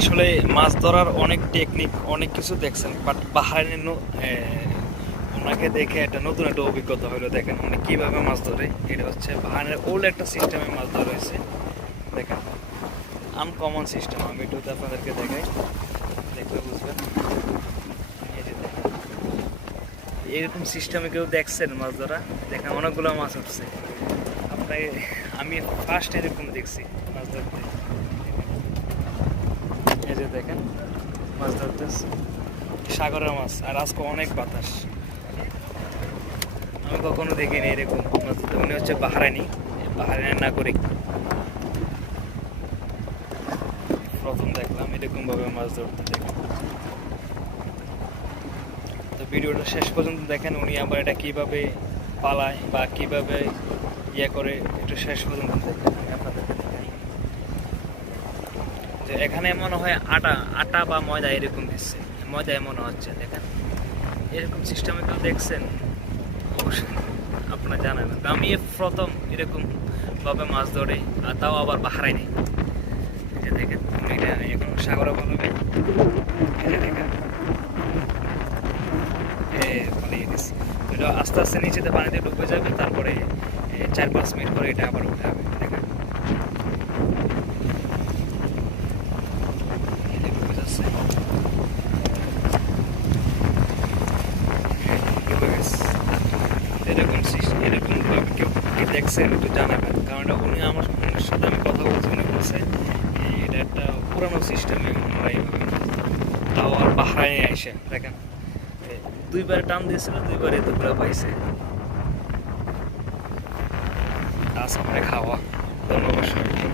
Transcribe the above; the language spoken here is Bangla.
আসলে মাছ ধরার অনেক টেকনিক অনেক কিছু দেখছেন, বাট বাহারাইনের ওনাকে দেখে একটা নতুন একটা অভিজ্ঞতা হলো। দেখেন উনি কীভাবে মাছ ধরে। এটা হচ্ছে বাহারাইনের ওল্ড একটা সিস্টেমে মাছ ধরা হয়েছে। দেখেন আনকমন সিস্টেম, আমি একটু আপনাদেরকে দেখাই, দেখলে বুঝবেন। এই যে দেখেন, এরকম সিস্টেমে কেউ দেখছেন মাছ ধরা? দেখেন অনেকগুলো মাছ উঠছে। আপনাকে আমি ফার্স্ট এরকম দেখছি মাছ ধরতে। এই যে দেখেন মাছ ধরতেছে, সাগরের মাছ, আর আজকে অনেক বাতাস। আমি কখনো দেখিনি এরকম মাছ ধরতে। উনি হচ্ছে বাহারাইনের নাগরিক। প্রথম দেখলাম এরকম ভাবে মাছ ধরতে। দেখেন তো ভিডিওটা শেষ পর্যন্ত দেখেন, উনি আবার এটা কিভাবে পালায় বা কিভাবে ইয়ে করে, একটু শেষ পর্যন্ত দেখেন। আমি আপনাদেরকে দেখাই যে এখানে মনে হয় আটা বা ময়দা এরকম দিচ্ছে, ময়দায় মনে হচ্ছে। দেখেন এরকম সিস্টেমে কেউ দেখছেন? অবশ্যই আপনারা জানাবেন। আমি প্রথম এরকম ভাবে মাছ ধরে, আর তাও আবার বাহারাইনে। এই যে দেখেন এটা এখন সাগরে বলবে। এই যে দেখেন পালিয়ে গেছে। এটা আস্তে আস্তে নিচেতে পানিতে ডুবে যাবে, তারপরে 4-5 মিনিট পরে এটা আবার উঠে যাবে। দেখেন ডুবে যাচ্ছে, ডুবে গেছে। এরকম ভাবে কেউ দেখছেন একটু জানাবেন, কারণ উনি আমার সাথে আমি কথা বলছি, উনি বলছে এটা একটা পুরানো সিস্টেমে ওনারা এইভাবে, তাও আর বাহারাইনে এসে। দেখেন দুইবার টান দিয়েছিল, দুইবার এতগুলো পাইছে। আজ আমরা খাওয়া। ধন্যবাদ সবাইকে।